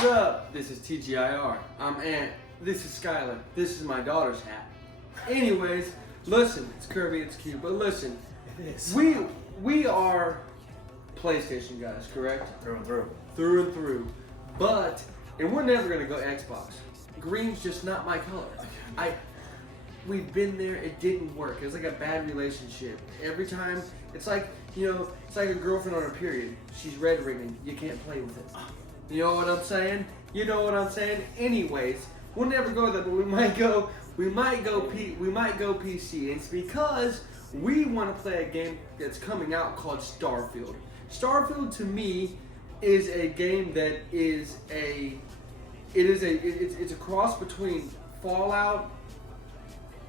What's up? This is TGIR. I'm Ant. This is Skylar. This is my daughter's hat. Anyways, listen, it's Kirby, it's cute, but listen, It is. we are PlayStation guys, correct? Through and through. Through and through. But, and we're never gonna go Xbox. Green's just not my color. We've been there, it didn't work. It was like a bad relationship. Every time, it's like, it's like a girlfriend on her period. She's red ringing, you can't play with it. You know what I'm saying? You know what I'm saying? Anyways, we'll never go there, but we might go PC. And it's because we want to play a game that's coming out called Starfield. Starfield to me is a game that is it's a cross between Fallout,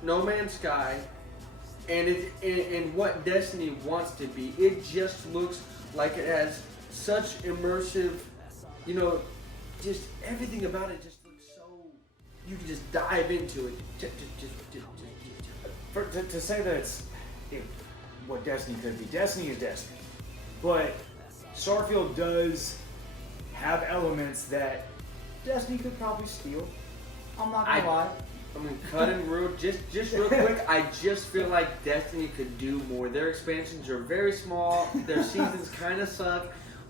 No Man's Sky, and what Destiny wants to be. It just looks like it has such immersive, just everything about it just looks so, you can just dive into it. To say that it's what Destiny could be. Destiny is Destiny. But Starfield does have elements that Destiny could probably steal. I'm not gonna lie. I mean, cutting real, just real quick, I just feel like Destiny could do more. Their expansions are very small. Their seasons kind of suck.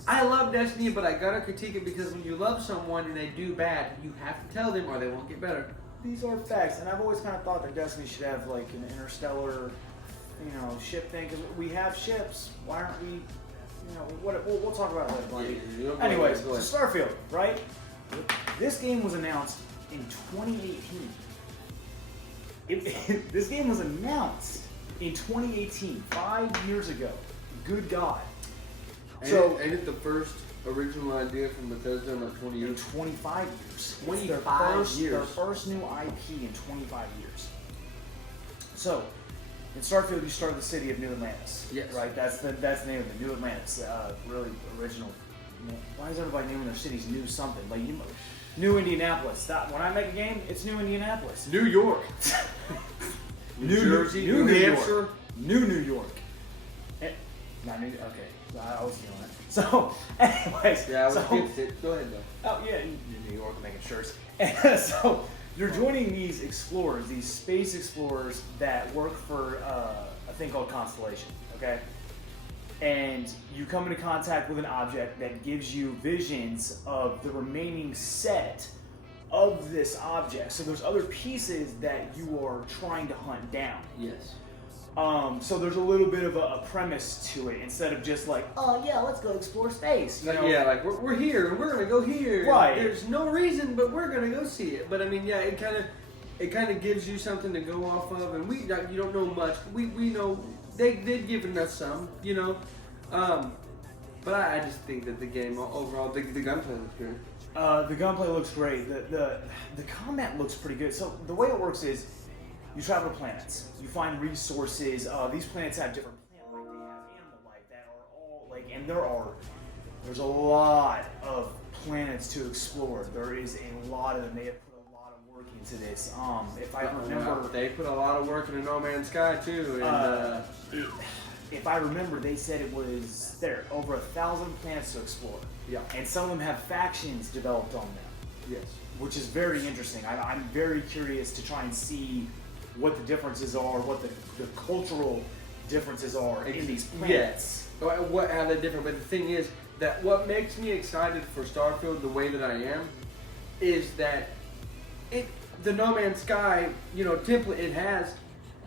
I love Destiny, but I gotta critique it because when you love someone and they do bad, you have to tell them or they won't get better. These are facts, and I've always kind of thought that Destiny should have like an interstellar, ship thing. Because we have ships. Why aren't we? We'll talk about it later. Yeah, Anyways, so Starfield, right? This game was announced in 2018. This game was announced in 2018, 5 years ago. Good God. Ain't it the first original idea from Bethesda in like 20 years? In 25 years. 25 years. Their first new IP in 25 years. So, in Starfield, you start the city of New Atlantis. Yes. Right? That's the name of it. New Atlantis. Really original. Why is everybody naming their cities New something? Like New Indianapolis. When I make a game, it's New Indianapolis. New York. New Jersey. New Hampshire. New York. Not New. Okay. I was feeling it. So, anyways. Yeah, I was against it. Go ahead, though. Oh, yeah, New York making shirts. And so, you're joining these explorers, these space explorers that work for a thing called Constellation, okay? And you come into contact with an object that gives you visions of the remaining set of this object. So there's other pieces that you are trying to hunt down. Yes. So there's a little bit of a premise to it instead of just like, oh yeah, let's go explore space. Yeah, like we're here and we're gonna go here. Right. There's no reason, but we're gonna go see it. But I mean, yeah, it kind of gives you something to go off of, and you don't know much. We know they've given us some, but I just think that the game overall, the gunplay looks good. The gunplay looks great. The combat looks pretty good. So the way it works is, you travel to planets. You find resources. These planets have different plant life. They have animal life that are all like, and there's a lot of planets to explore. There is a lot of them. They have put a lot of work into this. If I remember, they put a lot of work into No Man's Sky too. And, if I remember, they said it was over 1,000 planets to explore. Yeah. And some of them have factions developed on them. Yes. Which is very interesting. I'm very curious to try and see what the differences are, what the cultural differences are in these planets. Yes. How they're different. But the thing is that what makes me excited for Starfield the way that I am is that the No Man's Sky, template it has.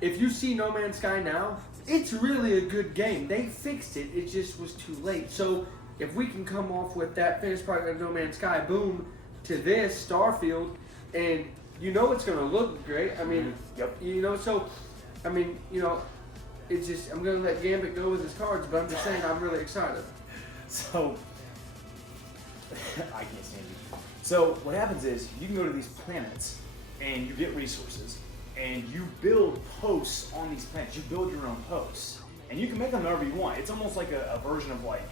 If you see No Man's Sky now, it's really a good game. They fixed it. It just was too late. So if we can come off with that finished product of No Man's Sky, boom, to this Starfield, and it's going to look great. I mean, Yep. So, I mean, it's just, I'm going to let Gambit go with his cards, but I'm just saying I'm really excited. So, I can't stand you. So, what happens is, you can go to these planets, and you get resources, and you build posts on these planets. You build your own posts. And you can make them however you want. It's almost like a version of, like,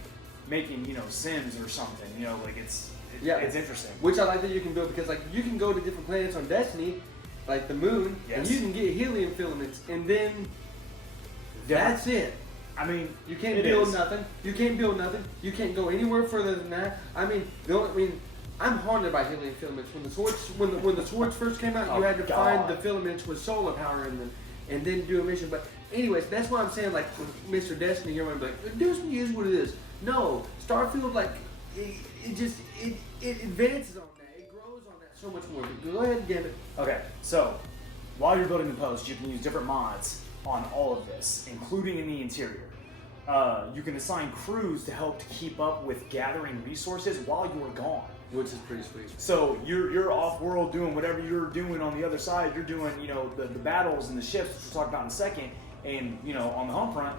making, Sims or something. It's interesting. Which I like that you can build, because like you can go to different planets on Destiny, like the moon, and you can get helium filaments, and then that's it. I mean, you can't build nothing. You can't build nothing. You can't go anywhere further than that. I mean, I'm haunted by healing filaments. When the swords first came out, you had to find the filaments with solar power in them, and then do a mission. But anyways, that's why I'm saying like with Mr. Destiny, you're like, Destiny is what it is. No, Starfield like it advances on that. It grows on that so much more. Go ahead and give it. Okay, so while you're building the post, you can use different mods on all of this, including in the interior. You can assign crews to help to keep up with gathering resources while you're gone. Which is pretty sweet. So you're off-world doing whatever you're doing on the other side. You're doing, the battles and the shifts, which we'll talk about in a second. And, on the home front,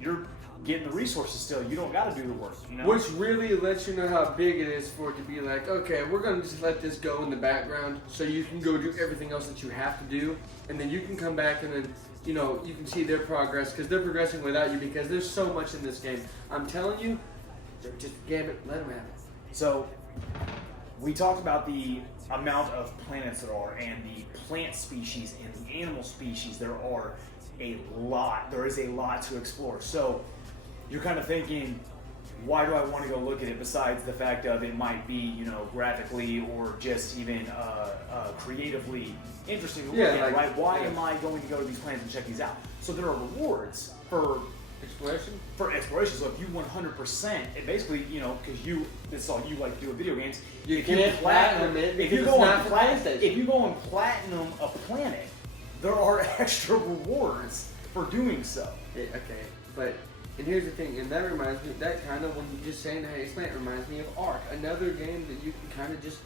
you're getting the resources still. You don't got to do the work, Which really lets you know how big it is for it to be like, okay, we're going to just let this go in the background so you can go do everything else that you have to do. And then you can come back and then, you can see their progress because they're progressing without you because there's so much in this game. I'm telling you, just Gambit, let them have it. So we talked about the amount of planets there are and the plant species and the animal species. There are a lot. There is a lot to explore. So you're kind of thinking, why do I want to go look at it besides the fact of it might be, graphically or just even creatively interesting to look at, right? Why am I going to go to these planets and check these out? So there are rewards for exploration. So if you 100%, it basically, because this is all you like to do with video games. You can't platinum it if you go and platinum a planet, there are extra rewards for doing so. Yeah, okay, but and here's the thing, and that reminds me, that kind of when you just saying Haze Plant reminds me of Ark, another game that you can kind of just,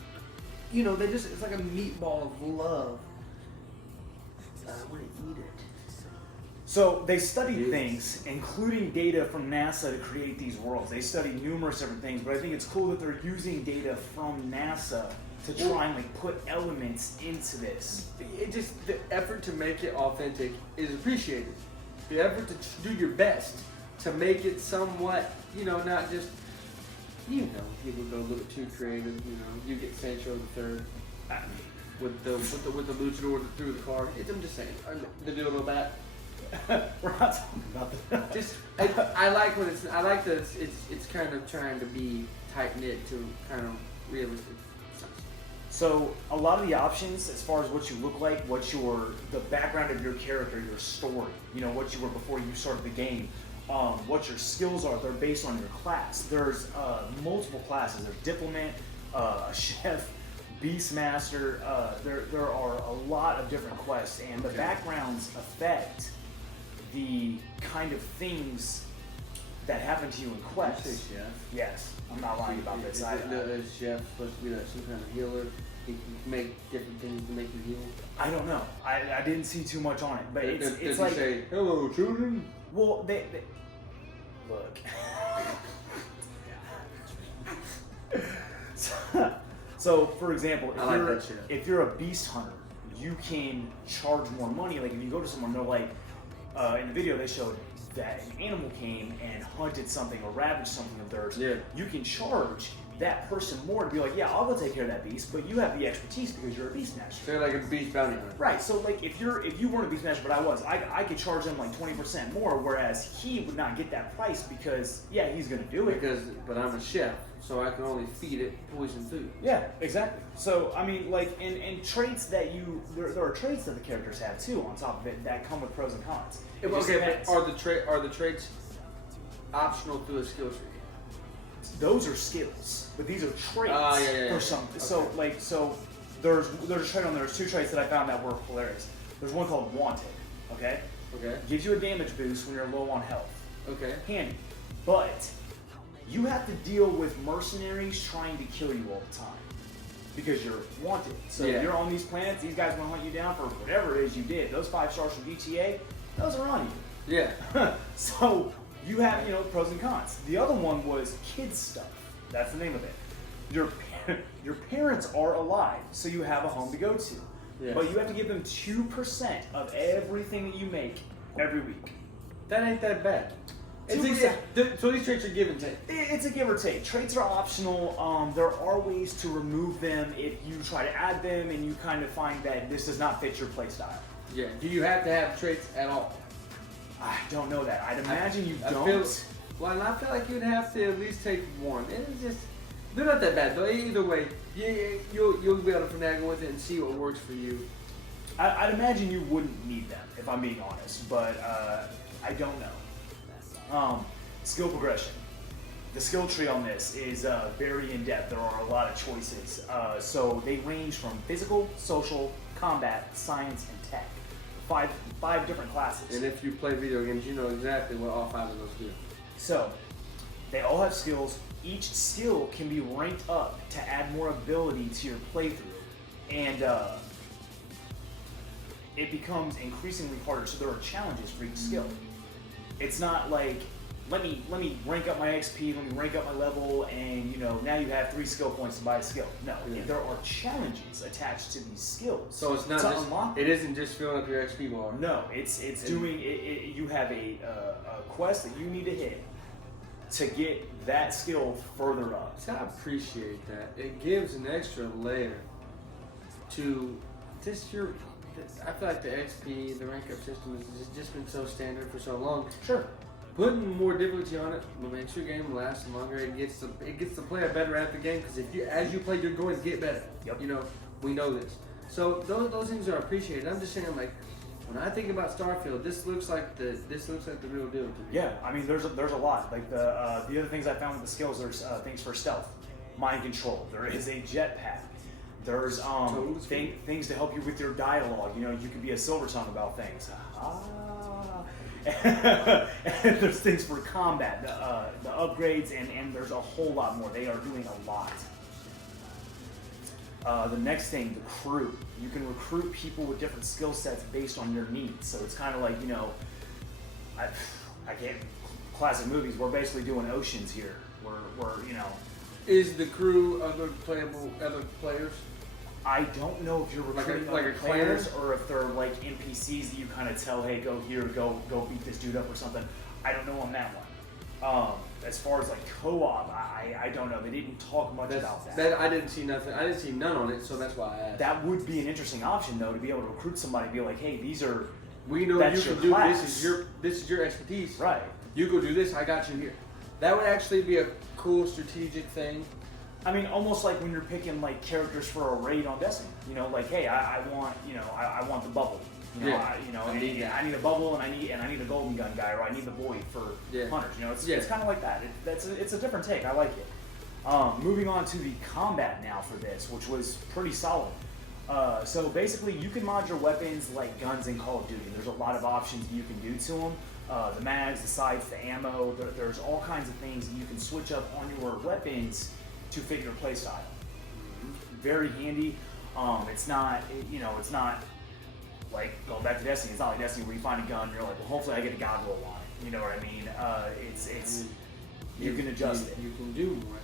it's like a meatball of love. I want to eat it. So they studied things, including data from NASA to create these worlds. They studied numerous different things, but I think it's cool that they're using data from NASA to try and put elements into this. The effort to make it authentic is appreciated. The effort to do your best to make it somewhat, not just, people go a little too creative. You get Sancho the Third with the luchador that threw the car. I'm just saying, the dildo bat. We're not talking about that. Just I like when that it's kind of trying to be tight knit to kind of realistic. So a lot of the options, as far as what you look like, the background of your character, your story, what you were before you started the game, what your skills are, they're based on your class. There's multiple classes. There's diplomat, a chef, beastmaster. There are a lot of different quests, and the backgrounds affect the kind of things that happen to you in quests. You say chef? Yes, I'm not lying about this. Is chef supposed to be like some kind of healer? He can make different things to make you heal? I don't know. I didn't see too much on it, but it's does like he say, "Hello, children"? Well, they look. So, for example, if you're a beast hunter, you can charge more money. Like if you go to someone, they're like, in the video they showed that an animal came and hunted something or ravaged something of theirs. Yeah. You can charge that person more to be like, yeah, I'll go take care of that beast, but you have the expertise because you're a beast master. So you're like a beast bounty hunter. Right. So like if you weren't a beast master, but I could charge them like 20% more, whereas he would not get that price because he's gonna do it. But I'm a chef, so I can only feed it poison food. Yeah, exactly. So I mean, like, and traits that there are traits that the characters have too on top of it that come with pros and cons. Okay, but are the traits optional through a skill tree? Those are skills, but these are traits or something. Okay. So there's a trait on there. There's two traits that I found that were hilarious. There's one called Wanted. Okay. Okay. Gives you a damage boost when you're low on health. Okay. Handy, but you have to deal with mercenaries trying to kill you all the time because you're wanted. So you're on these planets. These guys want to hunt you down for whatever it is you did. Those 5 stars from GTA, those are on you. Yeah. So you have, pros and cons. The other one was kids stuff. That's the name of it. Your parents are alive, so you have a home to go to. Yeah. But you have to give them 2% of everything that you make every week. That ain't that bad. So these traits are give and take. It's a give or take. Traits are optional. There are ways to remove them if you try to add them and you kind of find that this does not fit your playstyle. Yeah. Do you have to have traits at all? I don't know that. I'd imagine you don't. I feel like you'd have to at least take one. It's just, They're not that bad though. Either way, you'll be able to finagle with it and see what works for you. I'd imagine you wouldn't need them, if I'm being honest, but I don't know. Skill progression. The skill tree on this is very in-depth. There are a lot of choices. So they range from physical, social, combat, science, and tech. Five different classes. And if you play video games, you know exactly what all 5 of those do. So they all have skills. Each skill can be ranked up to add more ability to your playthrough. And it becomes increasingly harder. So there are challenges for each skill. It's not like, let me rank up my XP, let me rank up my level, and now you have 3 skill points to buy a skill. No, there are challenges attached to these skills. So it's not just, it isn't just filling up your XP bar. No, it's doing it. You have a quest that you need to hit to get that skill further up. See, I appreciate that. It gives an extra layer to just your. I feel like the XP, the rank up system has just been so standard for so long. Sure. Putting more difficulty on it will make your game last longer. It gets the player better at the game because as you play, you're going to get better. Yep. We know this. So those things are appreciated. I'm just saying, like, when I think about Starfield, this looks like the real deal to me. Yeah, I mean, there's a lot. Like the other things I found with the skills, there's things for stealth, mind control. There is a jetpack. There's things to help you with your dialogue. You can be a silver tongue about things. And there's things for combat, the upgrades, and there's a whole lot more. They are doing a lot. The next thing, the crew. You can recruit people with different skill sets based on your needs. So it's kind of like, I can't, classic movies, we're basically doing Oceans here. We're Is the crew other players? I don't know if you're recruiting like a players or if they're like NPCs that you kind of tell, hey, go here, go beat this dude up or something. I don't know on that one. As far as like co-op, I don't know. They didn't talk much about that. I didn't see nothing. I didn't see none on it, so that's why I asked. That would be an interesting option though, to be able to recruit somebody and be like, hey, we know you can do this is your expertise. Right. You go do this, I got you here. That would actually be a cool strategic thing. I mean, almost like when you're picking like characters for a raid on Destiny. Like, hey, I want the bubble. I need a bubble, and I need a golden gun guy, or I need the void for hunters. It's kind of like that. It's a different take. I like it. Moving on to the combat now for this, which was pretty solid. So basically, you can mod your weapons like guns in Call of Duty. There's a lot of options you can do to them. The mags, the sights, the ammo. There's all kinds of things that you can switch up on your weapons to fit your playstyle. Very handy. It's not like going back to Destiny. It's not like Destiny where you find a gun and you're like, well, hopefully I get a god roll on it. You know what I mean? You can adjust it. You can do more.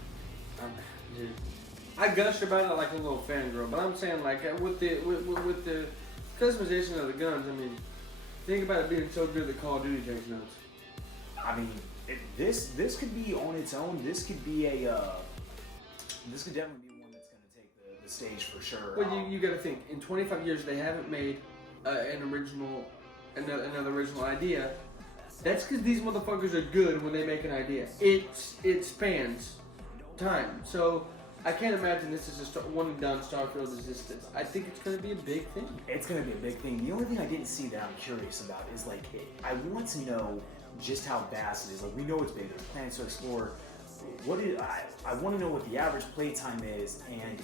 I gush about it like a little fangirl, but I'm saying like with the customization of the guns. I mean, think about it being so good that Call of Duty takes notes. I mean, this could be on its own. This could be this could definitely be one that's going to take the stage for sure. Well, you got to think. In 25 years, they haven't made another original idea. That's because these motherfuckers are good when they make an idea. It spans time. So I can't imagine this is just one and done. Starfield is just this. I think it's going to be a big thing. It's going to be a big thing. The only thing I didn't see that I'm curious about is like, I want to know just how vast it is. Like, we know it's big. There's planets to explore. I want to know what the average playtime is, and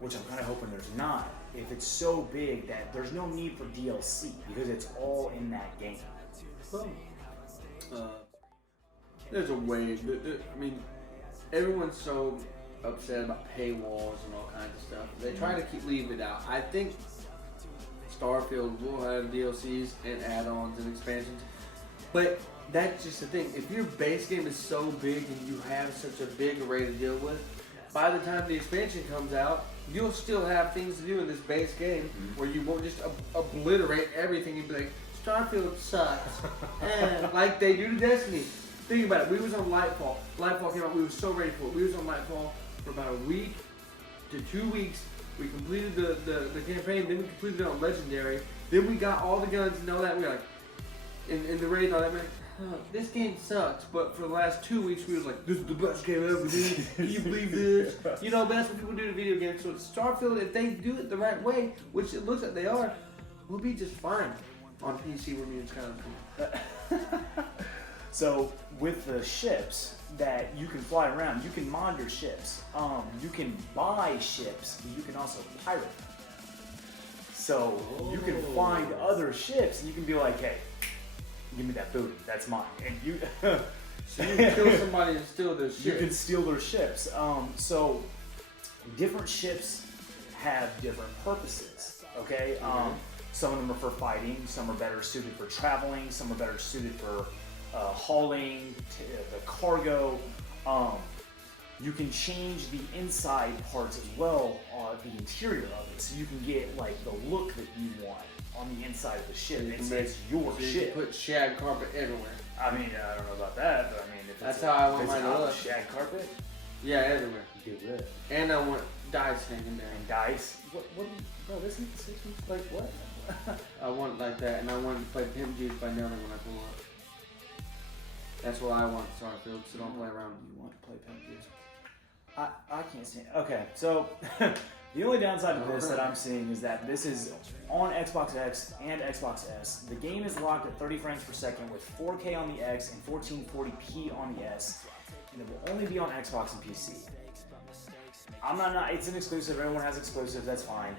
which I'm kind of hoping there's not, if it's so big that there's no need for DLC because it's all in that game. Well, there's a way. I mean, everyone's so upset about paywalls and all kinds of stuff. They try to leave it out. I think Starfield will have DLCs and add-ons and expansions, but that's just the thing. If your base game is so big and you have such a big array to deal with, by the time the expansion comes out, you'll still have things to do in this base game where you won't just obliterate everything and be like, Starfield sucks. Like they do to Destiny. Think about it. We was on Lightfall. Lightfall came out. We were so ready for it. We was on Lightfall for about a week to 2 weeks. We completed the campaign. Then we completed it on Legendary. Then we got all the guns and all that. We were like, in the raid and all that, man. this game sucks, but for the last 2 weeks we was like, this is the best game ever, dude. Can you believe this? You know, that's what people do to video games. So Starfield, if they do it the right way, which it looks like they are, we'll be just fine on PC where me and Skyrim. So with the ships that you can fly around, you can mod your ships. You can buy ships, but you can also pirate them. So you can find other ships, and you can be like, hey, give me that booty, that's mine. And you so you can kill somebody and steal their ship. You can steal their ships. So different ships have different purposes, okay? Some of them are for fighting, some are better suited for traveling, some are better suited for hauling the cargo. You can change the inside parts as well, the interior of it, so you can get like the look that you want on the inside of the ship. It's your so ship. You can put shag carpet everywhere. I mean, I don't know about that, but I mean, if that's it's how I want mine to physical look. Shag carpet? Yeah, everywhere. You do good. And I want dice hanging there. And dice? What? No, this is the 60s. Like what? I want it like that, and I want to play Pimp Juice by Nelly when I pull up. That's what I want, Starfield, so don't play around. You want to play Pimp Juice? I can't stand. Okay, so the only downside of this that I'm seeing is that this is on Xbox X and Xbox S. The game is locked at 30 frames per second with 4K on the X and 1440p on the S, and it will only be on Xbox and PC. It's an exclusive. Everyone has exclusives. That's fine.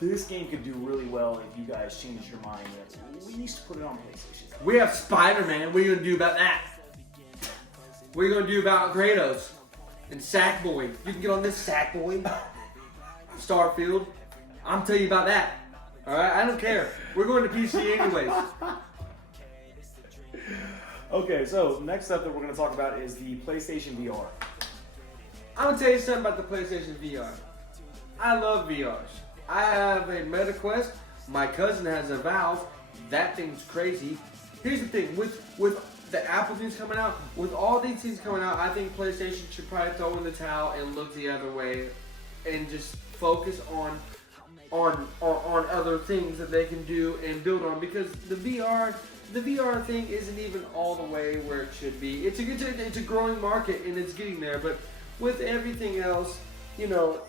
This game could do really well if you guys change your mind and at least put it on PlayStation. We have Spider-Man. What are you gonna do about that? What are you gonna do about Kratos and Sackboy? You can get on this Sackboy. Starfield. I'm telling you about that. All right, I don't care. We're going to PC anyways. Okay, so next up that we're going to talk about is the PlayStation VR. I'm gonna tell you something about the PlayStation VR. I love VRs. I have a MetaQuest. My cousin has a Valve. That thing's crazy. Here's the thing, with the Apple things coming out, with all these things coming out, I think PlayStation should probably throw in the towel and look the other way, and just focus on other things that they can do and build on, because the VR thing isn't even all the way where it should be. It's a growing market and it's getting there, but with everything else, you know,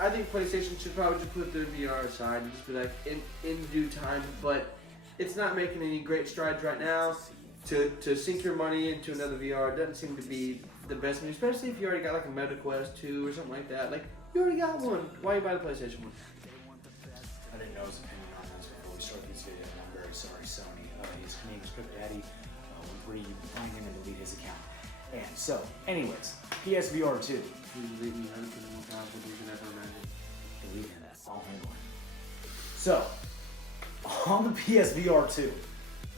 I think PlayStation should probably just put their VR aside and just be like, in due time, but it's not making any great strides right now. To sink your money into another VR doesn't seem to be the best move, especially if you already got like a MetaQuest 2 or something like that. Like, you already got one. Why you buy the PlayStation one? I didn't know his opinion on this before we started this video, and I'm very sorry, Sony. His name is Griffin. We're going to find him and delete his account. And so, anyways, PSVR2. Delete me, anything more powerful than you can ever imagine. Delete him. I'll handle it. So, on the PSVR2,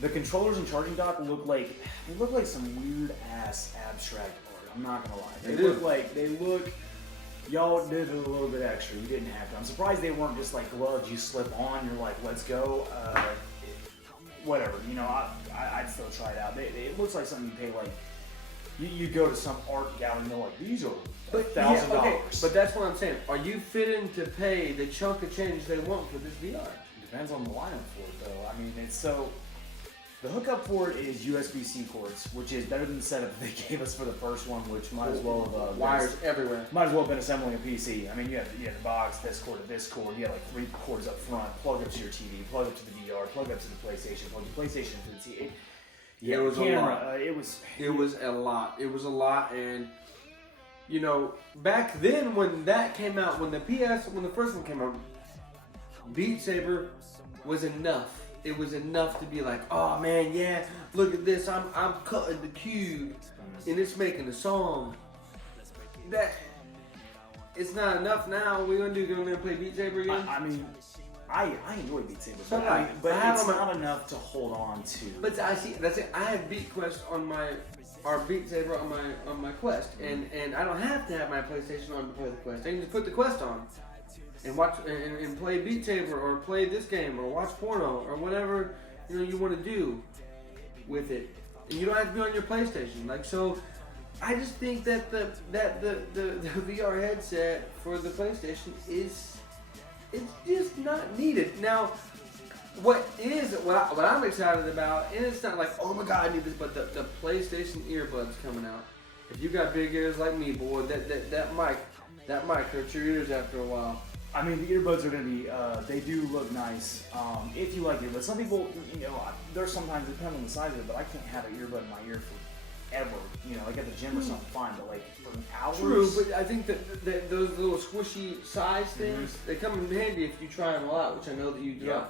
the controllers and charging dock look like some weird ass abstract art. I'm not gonna lie. They look. Y'all did a little bit extra. You didn't have to. I'm surprised they weren't just like gloves you slip on. You're like, let's go. Whatever. You know, I'd still try it out. It looks like something you pay like. You go to some art gallery and they're like, these are $1,000. Okay, but that's what I'm saying. Are you fitting to pay the chunk of change they want for this VR? It depends on the lineup for it, though. I mean, it's so. The hookup for it is USB-C cords, which is better than the setup they gave us for the first one, which might as well have wires everywhere. Might as well have been assembling a PC. I mean, you had the box, this cord to this cord. You had like 3 cords up front. Plug up to your TV, plug up to the VR, plug up to the PlayStation, plug your PlayStation to the TV. Yeah, it was camera, a lot. It was a lot. It was a lot, and you know, back then when that came out, when the first one came out, Beat Saber was enough. It was enough to be like, oh man, yeah, look at this. I'm cutting the cube, and it's making a song. That it's not enough now. We're gonna play Beat Saber again. I mean, I enjoy Beat Saber, So but it's not enough to hold on to. But I see, that's it. I have Beat Quest or Beat Saber on my Quest, and I don't have to have my PlayStation on to play the Quest. I can just put the Quest on and watch and play Beat Saber or play this game or watch porno or whatever you want to do with it, and you don't have to be on your PlayStation. Like, so, I just think that the VR headset for the PlayStation it's just not needed. Now, what I'm excited about, and it's not like, oh my god, I need this, but the PlayStation earbuds coming out. If you got big ears like me, boy, that mic hurts your ears after a while. I mean, the earbuds are going to be, they do look nice if you like earbuds. Some people, there's sometimes, depending on the size of it, but I can't have an earbud in my ear forever. Like at the gym or something, fine, but like for hours. True, but I think that those little squishy size things, they come in handy if you try them a lot, which I know that you do. Yeah.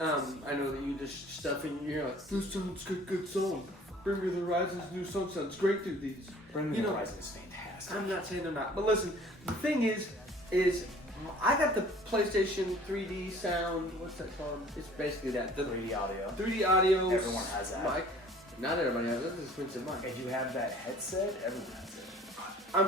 I know that you just stuff in your ear like, this sounds good song. Bring Me the Horizon's new song sounds great through these. Bring Me the Horizon is fantastic. I'm not saying they're not, but listen, the thing is I got the PlayStation 3D sound. What's that called? It's basically that. The 3D audio. 3D audio. Everyone has that. Mic. Not everybody has it. That's an expensive mic. If you have that headset, everyone has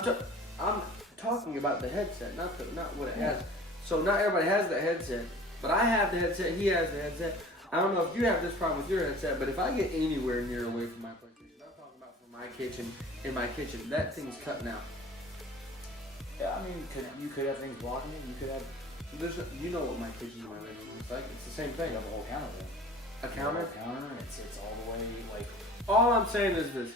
it. I'm talking about the headset, not what it has. So not everybody has that headset, but I have the headset. He has the headset. I don't know if you have this problem with your headset, but if I get anywhere near away from my PlayStation, I'm talking about from my kitchen, in my kitchen, that thing's cutting out. Yeah, I mean, you could have things blocking it. You could have. You know what my kitchen and my living room is like. It's the same thing. You have a whole counter there. A counter? It's all the way like. All I'm saying is this.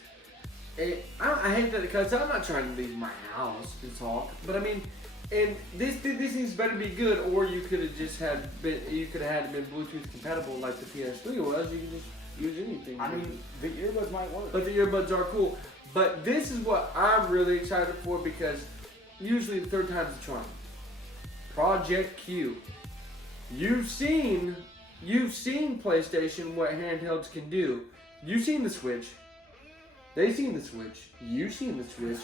I hate that because I'm not trying to leave my house to talk, but I mean, and these things better be good, or you could have just had been Bluetooth compatible like the PS3 was. You could just use anything. I mean, the earbuds might work. But the earbuds are cool. But this is what I'm really excited for because usually the third time's the charm. Project Q. You've seen PlayStation what handhelds can do. You've seen the Switch. They've seen the Switch. You've seen the Switch.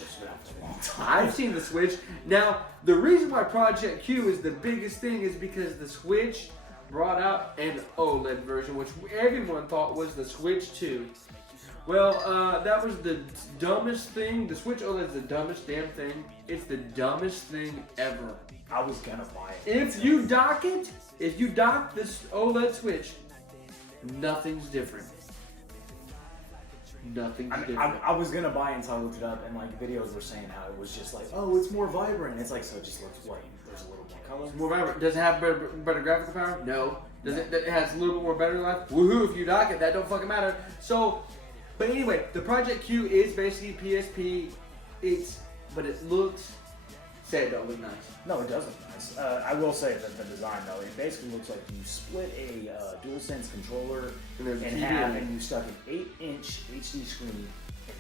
I've seen the Switch. Now, the reason why Project Q is the biggest thing is because the Switch brought out an OLED version, which everyone thought was the Switch 2. Well, that was the dumbest thing. The Switch OLED is the dumbest damn thing. It's the dumbest thing ever. I was gonna buy it. If you dock this OLED Switch, nothing's different. Nothing's different. I was gonna buy it until I looked it up, and like videos were saying how it was just like, oh, it's more vibrant. It's like, so it just looks like there's a little more color. It's more vibrant. Does it have better graphical power? No. Does it has a little bit more battery life? Woohoo! If you dock it, that don't fucking matter. So, but anyway, the Project Q is basically PSP. But it looks. Say it don't look nice. No, it does look nice. I will say that the design though, it basically looks like you split a DualSense controller in half and you stuck an 8-inch HD screen in it.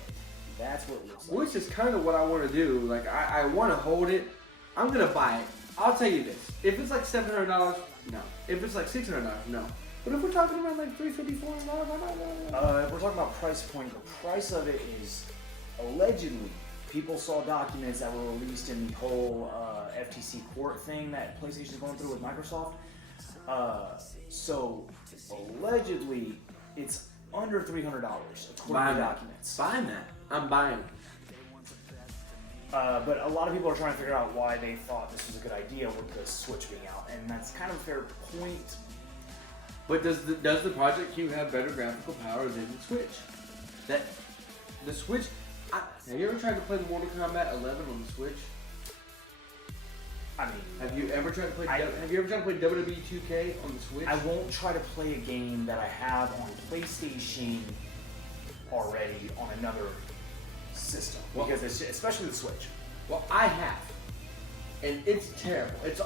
That's what it looks like. Which is kind of what I want to do. Like I want to hold it. I'm gonna buy it. I'll tell you this: if it's like $700, no. If it's like $600, no. But if we're talking about like $350, $400, if we're talking about price point, the price of it is allegedly. People saw documents that were released in the whole FTC court thing that PlayStation is going through with Microsoft. So allegedly, it's under $300 according to documents. Buying that. I'm buying it. But a lot of people are trying to figure out why they thought this was a good idea with the Switch being out, and that's kind of a fair point. But does the Project Q have better graphical power than the Switch? The Switch. Have you ever tried to play Mortal Kombat 11 on the Switch? I mean, have you ever tried to play WWE 2K on the Switch? I won't try to play a game that I have on PlayStation already on another system because it's especially the Switch. Well, I have, and it's terrible. It's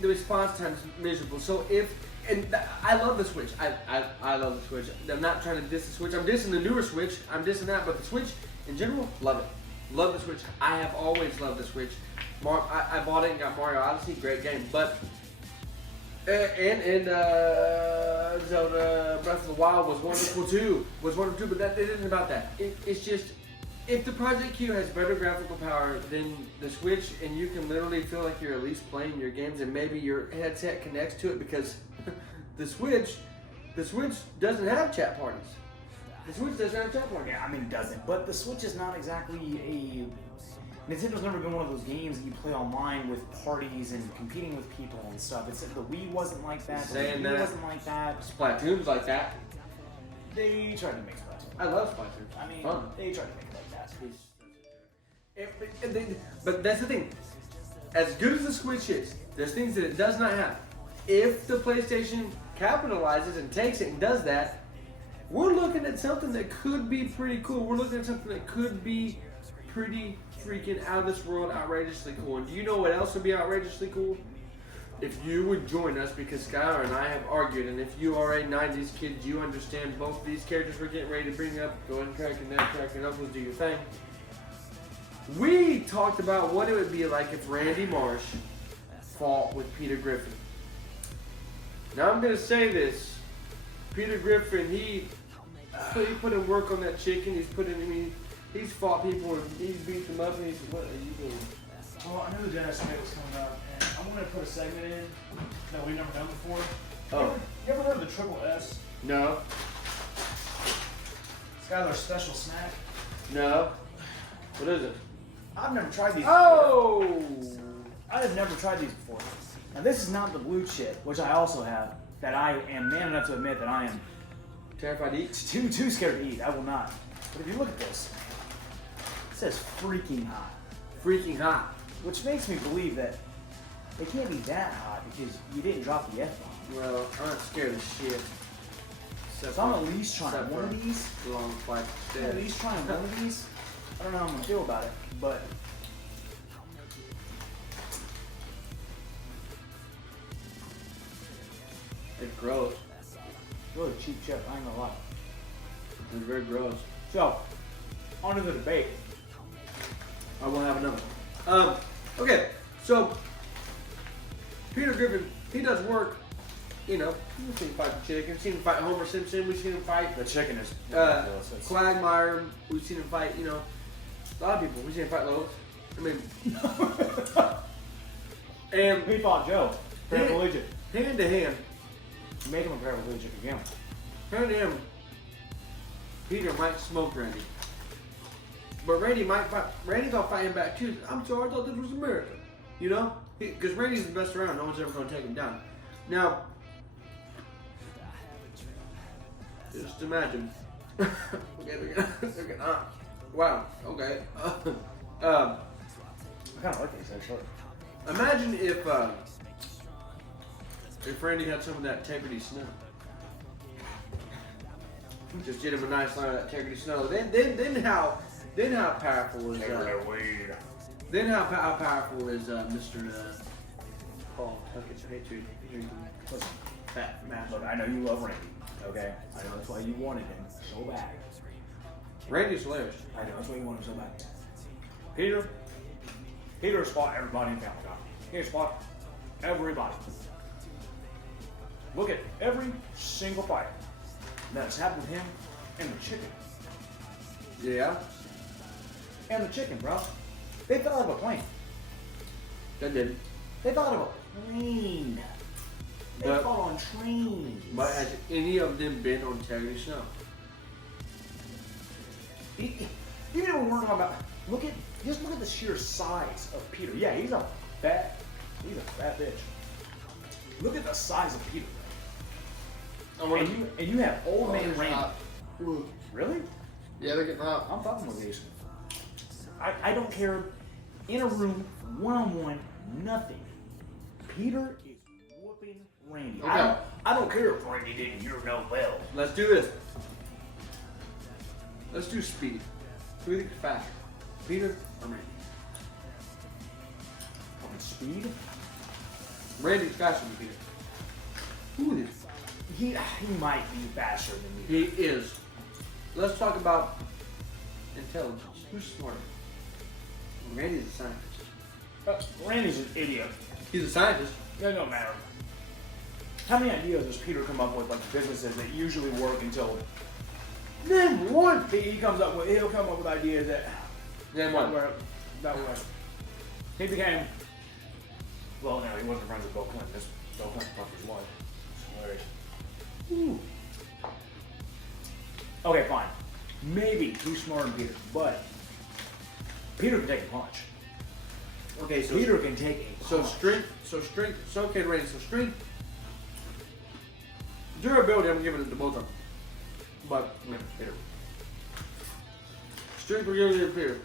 the response time is miserable. So I love the Switch. I love the Switch. I'm not trying to diss the Switch. I'm dissing the newer Switch. I'm dissing that, but the Switch in general, love it. Love the Switch. I have always loved the Switch. I bought it and got Mario Odyssey. Great game, but and Zelda Breath of the Wild was wonderful too. But that it isn't about that. It's just. If the Project Q has better graphical power than the Switch, and you can literally feel like you're at least playing your games, and maybe your headset connects to it because the Switch doesn't have chat parties. The Switch doesn't have chat parties. Yeah, I mean it doesn't. But the Switch is not exactly a. Nintendo's never been one of those games that you play online with parties and competing with people and stuff. The Wii wasn't like that. The Wii wasn't like that. Splatoon's like that. They tried to make Splatoon. I love Splatoon. I mean, fun. They tried to make it like that. But that's the thing. As good as the Switch is, there's things that it does not have. if the PlayStation capitalizes and takes it and does that, we're looking at something that could be pretty cool. We're looking at something that could be pretty freaking out of this world, outrageously cool. And do you know what else would be outrageously cool? If you would join us, because Skylar and I have argued, and if you are a 90s kid, you understand both of these characters we're getting ready to bring up. Go ahead and crack your neck, crack your knuckles, do your thing. We talked about what it would be like if Randy Marsh fought with Peter Griffin. Now I'm going to say this. Peter Griffin, he put in work on that chicken. He's fought people and he's beat them up and he's, what are you doing? Well, I knew the Dennis Smith was coming up, and I wanted to put a segment in that we've never done before. Oh. You ever heard of the Triple S? No. Skylar's special snack? No. What is it? I've never tried these Oh! before. I have never tried these before. Now, this is not the blue chip, which I also have, that I am man enough to admit that I am Terrified to eat? too scared to eat. I will not. But if you look at this, it says freaking hot. Freaking hot. Which makes me believe that it can't be that hot because you didn't drop the F-bomb. Well, I'm not scared of shit. So I'm at least trying one of these. Long flight. I'm at least trying one of these. I don't know how I'm gonna feel about it, but It's gross. really cheap chip. I ain't gonna lie. It's very gross. So, on to the debate. I will have another. Okay, so Peter Griffin, he does work. You know, we've seen him fight the chicken. We've seen him fight Homer Simpson. We've seen him fight The chicken is Quagmire. We've seen him fight. You know, a lot of people. We've seen him fight Lois. I mean, and He fought Joe, paraplegic. hand to hand, Make him a paraplegic again. hand to hand, Peter might smoke Randy. But Randy might fight. Randy gonna fight him back too. I'm sorry, I thought this was America. You know, because Randy's the best around. No one's ever gonna take him down. Now, just imagine. Okay, wow. Okay. I kind of like these actually. Imagine if Randy had some of that integrity snow. Just get him a nice line of that integrity snow. Then how powerful is then how powerful is Mr. Paul Tuckett's Patriot drinking fat master? Look, I know you love Randy. Okay, I know that's why you wanted him so bad. Randy's hilarious. I know that's why you wanted him so bad. Peter's fought everybody in Family Guy. He's fought everybody. Look at every single fight that's happened with him and the chicken. Yeah, And the chicken, bro. They fell out of a plane. that did. They fell out of a plane. They But- fall on trains. But has any of them been on integrity snow? Even when we're talking about, just look at the sheer size of Peter. Yeah, he's a fat bitch. Look at the size of Peter. And you have old man Randy. Really? Yeah, they're getting hot. I'm fucking with these. I don't care. In a room, one-on-one, nothing. Peter is whooping Randy. Okay. I don't care if Randy didn't hear no bell. Let's do this. Let's do speed. Who do you think is faster, Peter or Randy? Fucking speed? Randy's faster than Peter. Who is? He might be faster than me. He is. Let's talk about intelligence. Who's smarter? Randy's a scientist. Randy's an idiot. He's a scientist. That don't matter. How many ideas does Peter come up with, like businesses that usually work until Name one. he'll come up with ideas that Name one. that way. He became. Well, no, he wasn't friends with Bill Clinton. Bill Clinton fucked his wife. It's hilarious. Ooh. Okay, fine. Maybe he's smarter than Peter, but Peter can take a punch. Okay, so Peter can take a So punch. strength. So okay, Randy. So strength. Durability. I'm giving it to both of them. But Peter. strength. We're giving it to Peter.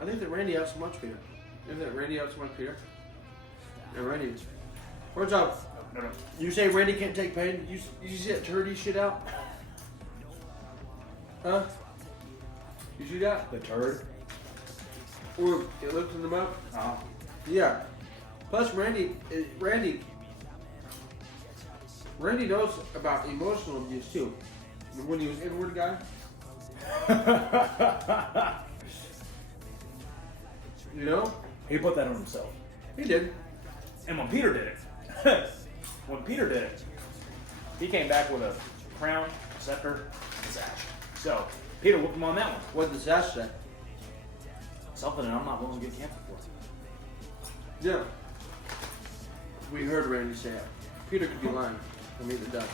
I think that Randy outsmarts Peter. I think that Randy outsmarts Peter. And Randy What's up? No. You say Randy can't take pain? You see that turdy shit out? Huh? You see that? The turd? Or it lifting them up? Uh-huh. Yeah. Plus Randy knows about emotional abuse too. When he was inward guy. You know? He put that on himself. He did. And when Peter did it, he came back with a crown, a scepter, and a sash. So, Peter whooped him on that one. What did the sash say? Something that I'm not willing to get canceled for. Yeah. We heard Randy say it. Peter could be lying. I mean, it does.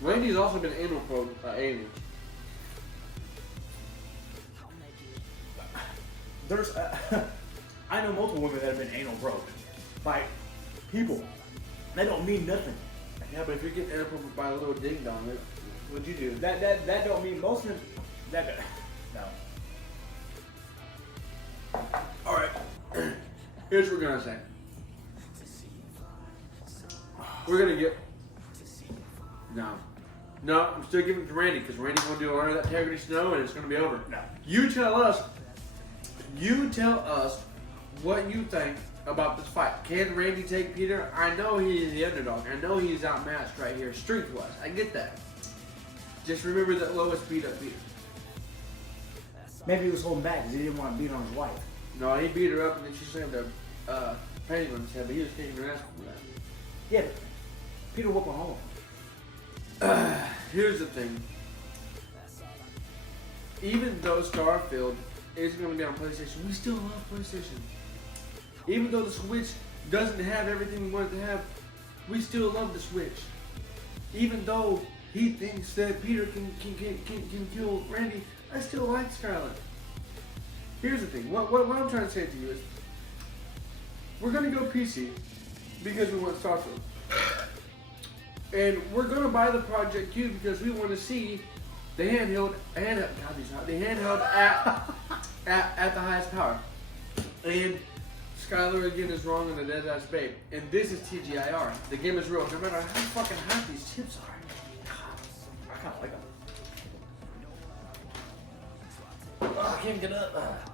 Randy's also been anal probed by aliens. There's, I know multiple women that have been anal probed by people. That don't mean nothing. Yeah, but if you're getting anal probed by a little ding dong, what'd you do? That don't mean most of them. No. All right. Here's what we're gonna say. We're gonna get. No, I'm still giving it to Randy because Randy's gonna do a run of that integrity snow and it's gonna be over. No. You tell us what you think about this fight. Can Randy take Peter? I know he's the underdog. I know he's outmatched right here, strength-wise. I get that. Just remember that Lois beat up Peter. Maybe he was holding back because he didn't want to beat on his wife. No, he beat her up and then she slammed a painting on his head, but he was kicking her ass for that. Yeah, but Peter whooped her home. Here's the thing. Even though Starfield is going to be on PlayStation, we still love PlayStation. Even though the Switch doesn't have everything we want it to have, we still love the Switch. Even though he thinks that Peter can kill Randy, I still like Skylar. Here's the thing. What I'm trying to say to you is, we're going to go PC because we want Starfield. And we're going to buy the Project Q because we want to see the handheld at the highest power. And Skylar again is wrong on the dead ass babe. And this is TGIR. The game is real. No matter how fucking hot these chips are. I kind of like them. Oh, I can't get up.